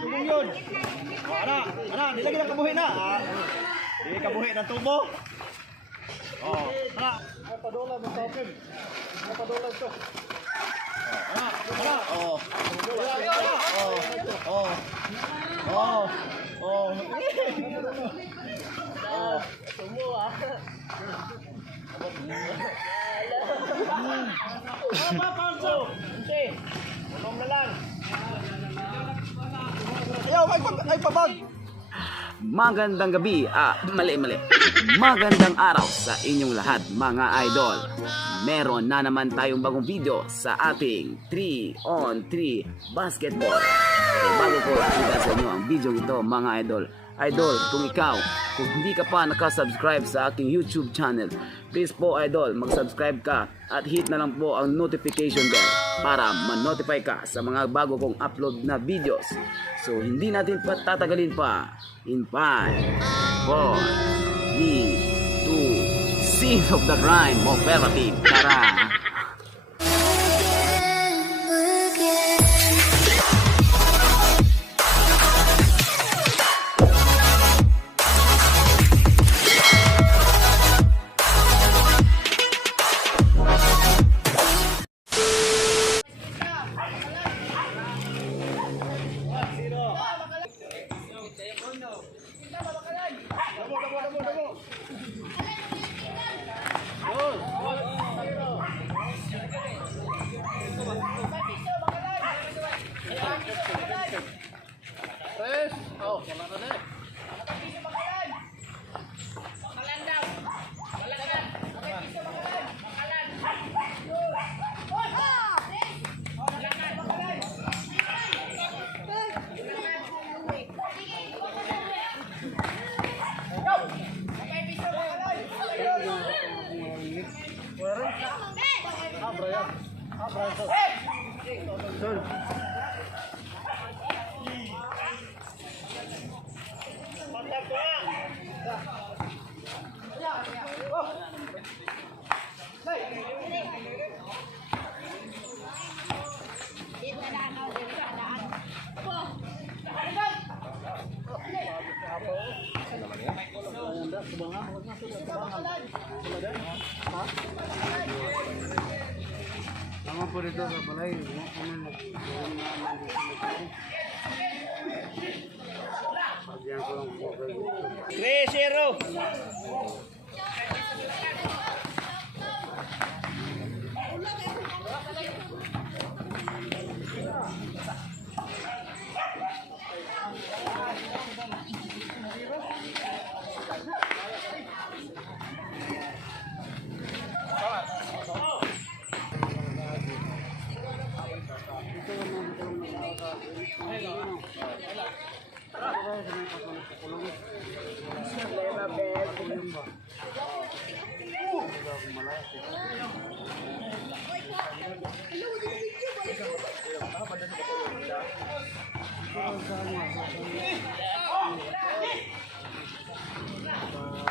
Tubong yun. Ana, nilagay ng kabuhi na. Hindi kabuhi ng tubo. Ana. Napadola mo sa akin. Napadola ito. Ana. Tubo ah. Apa palso? Hindi. Tulong na lang. Ayaw, ay pabag. Magandang gabi, mali. Magandang araw sa inyong lahat mga idol. Meron na naman tayong bagong video sa ating 3-on-3 basketball. So, bago ko ipakita sa inyo ang video ito mga idol. Idol, kung hindi ka pa nakasubscribe sa aking YouTube channel, please po idol, mag-subscribe ka at hit na lang po ang notification bell para ma-notify ka sa mga bago kong upload na videos. So hindi natin patatagalin pa. In 5, 4, 3, 2, Scene of the Crime Operative. Tara! Tama po dito sa balay. 3-0.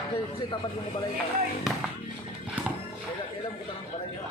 Kasi tapat yung balay na. Kailan mo ng balay na?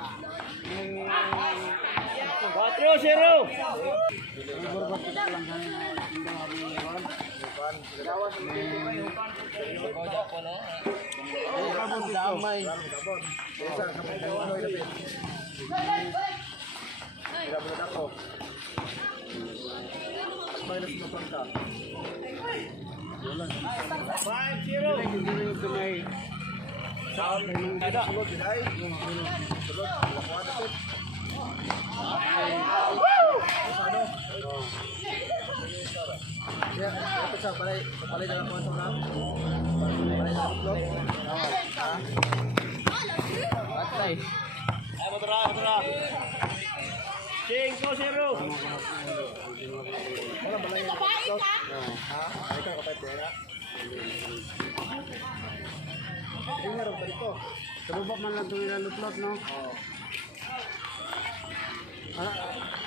Kababa man lang itong ilaluplot, no? Oo.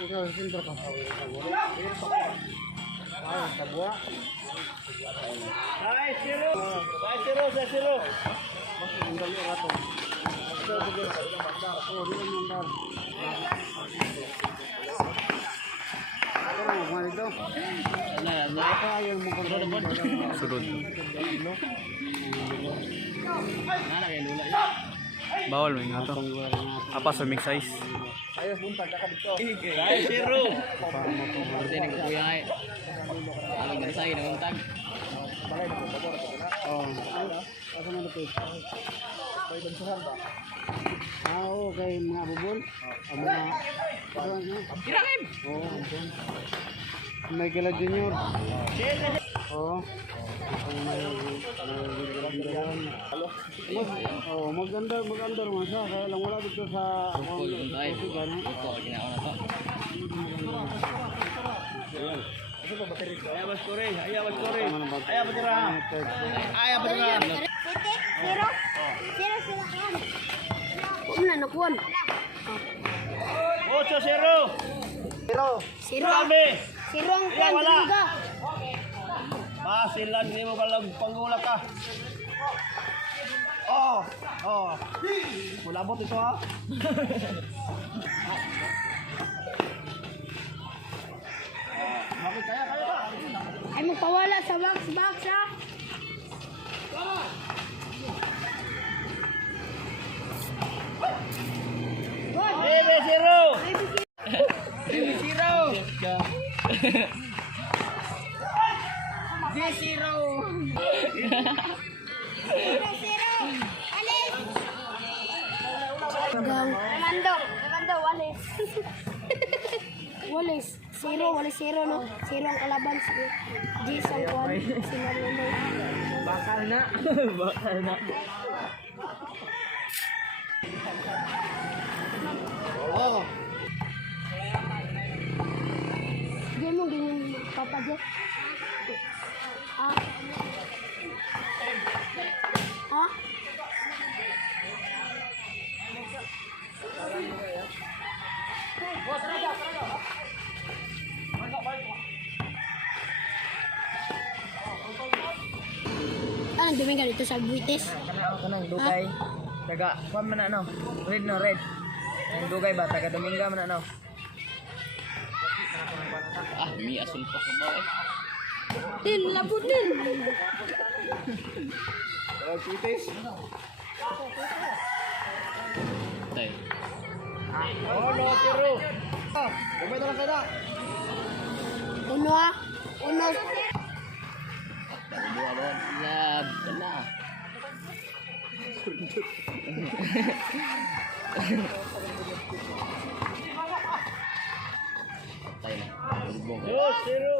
Ikaw, sintro ka. Ay, sabwa. 5-0. sa zero. Ang dali rato. Oh, di lang mandar. Ako lang, mga dito. Ayaw mo kung Sulod. Bawal mo nga to. Apa sa mix size. Ayos buntag ka dito. Dahil zero. Oh, asa man ito? Oo, kay mga bubol. Ang mga... Tirakin! Oo, andun. May Gala Junior. Oo. Oh, maganda man siya. Kaya lang wala dito sa... Ayaw mas kore. Ayaw mas kore. Ayaw mas tira. Ayaw mas tira. Zero? Zero sila kan. Huwag na nakuhan. 8 zero. Zero. Sabi. Zero ang Iya, kuhan. wala. Dalaga. Pasilan di mo palang panggula ka. Oh. Mulabot ito ha. Bakit kaya ba? Ay magpawala sa box ha. Good. Baby zero. Baby zero. Zero. Zero. Alis. Remando, Walis. Walis. Walis zero no. Zero ang kalaban. Jis ang kuhan. Sila naman. Bakal na. Oh. Game mo ganyan Papa Jack. Ah. Ah. Anong dumi ka dito sa buites? Kanang dugay. Taga, kuan man na no. Red no, red. Ang dugay ba taga Dominga man na no. May asul pa sa bawah. Din, labot din. Cities. Tay. Oh, no, zero. Kumay na lang kayo na. Uno ah. Uno. Dua-dua. Lab. Kena. Tay na. Bulbong. Zero.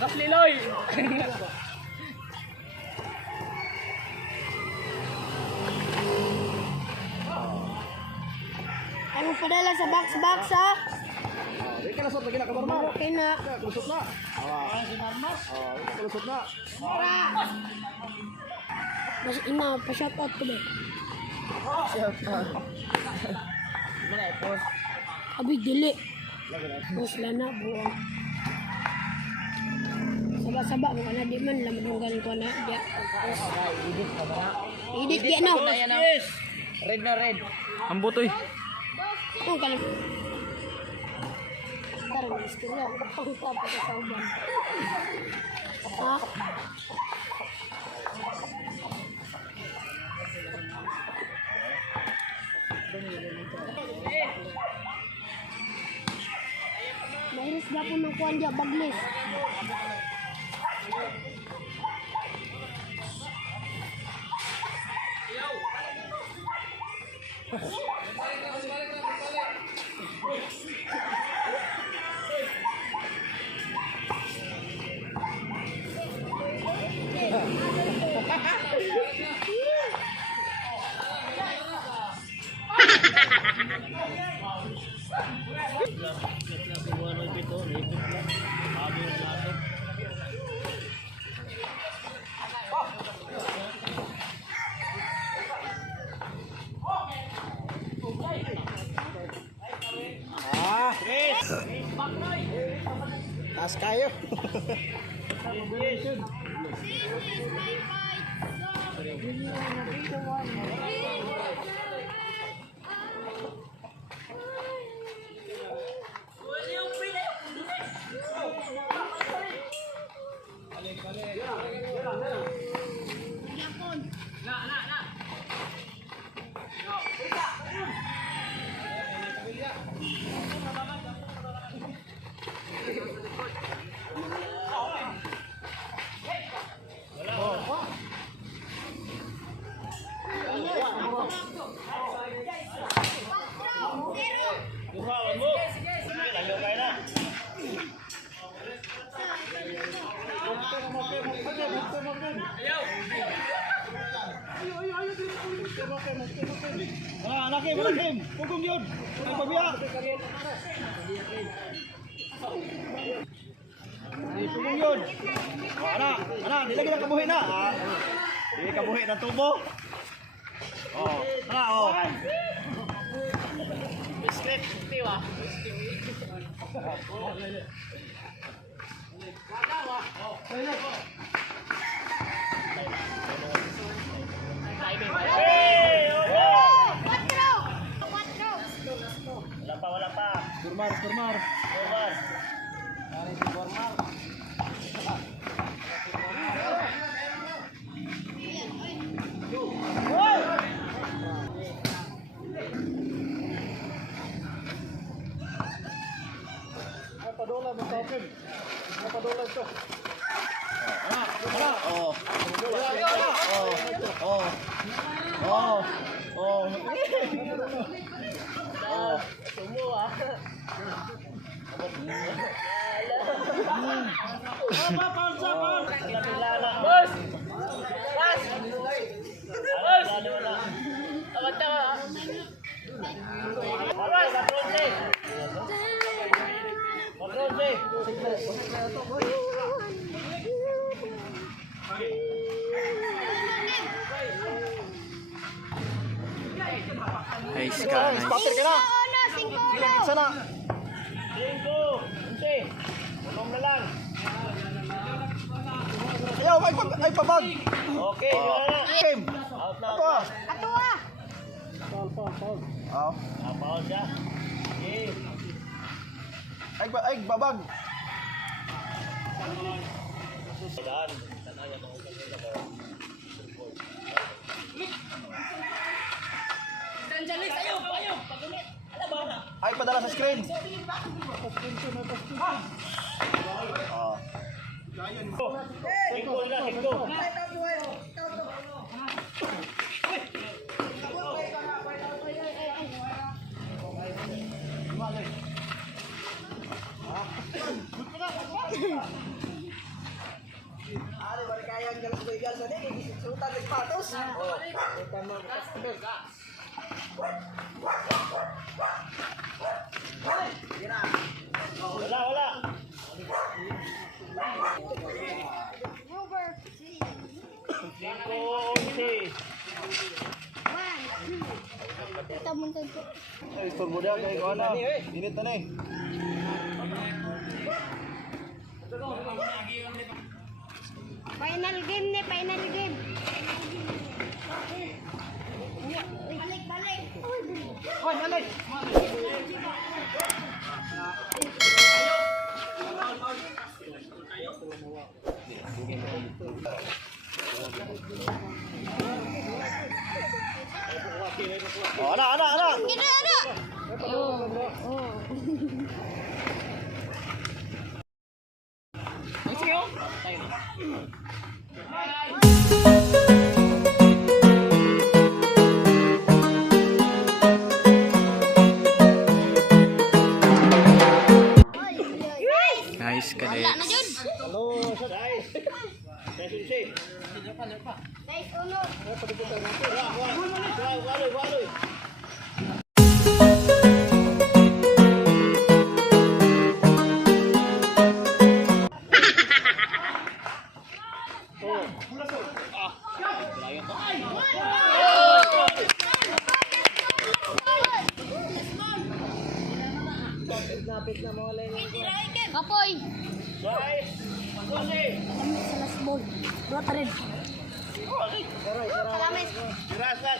Kasli loy. Ay mo padala sa box ha. Di ka lusot lagi na kabarmar. Okay na. Lusot na. Lusot na. Mas ina pa shout out ko ba. Mana post. Abi dili. Mas lana buong. Saba-saba mo kana di man lamadunggan ko na dia. Edit kaya no. Yes. Red no, red. Ang butoy. Oh kana. Tarang istorya. Ang tapa sa uban. Ha? Mayroon gapon ng kuwan dia baglis. Taas kayo. Laki, malakim. Pugong yun. Ang pabiyak. Pugong yun. Nilagyan ng kabuhi na. Hindi kabuhi ng tubo. Biscuit, tiwa. Wala pa. Kurmar. Padola mo token. Padola ito. Nice ka, nice. Spatter ka na. Singko! Sana. 5, 11. Tulong na lang. Ayaw, ay pabag. Okay, game. Out na. Atua! Paul siya. Okay. Ay babag. Dan. Ay padala sa screen. Hinggo. Wala. Ay, istorbo dia kay ko ana. Init na ni. Final game. Balik. Hoy, balik. Oh, ana. Nice ka, Lex. Hello, guys. Sesi. Guys, uno. Wala. Kapoy! Kami sa last ball. Bro, red. Kalamis. Tiras na.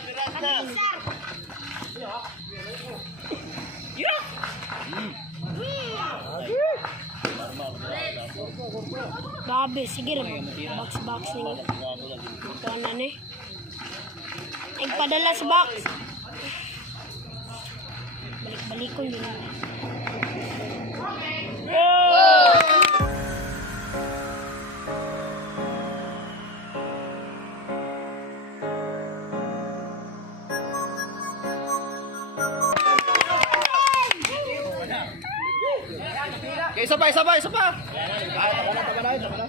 Grabe, sige rin. Box ninyo. Ito na ni. Padala sa box. Balik ko yun. Okay, isa pa. Tama na.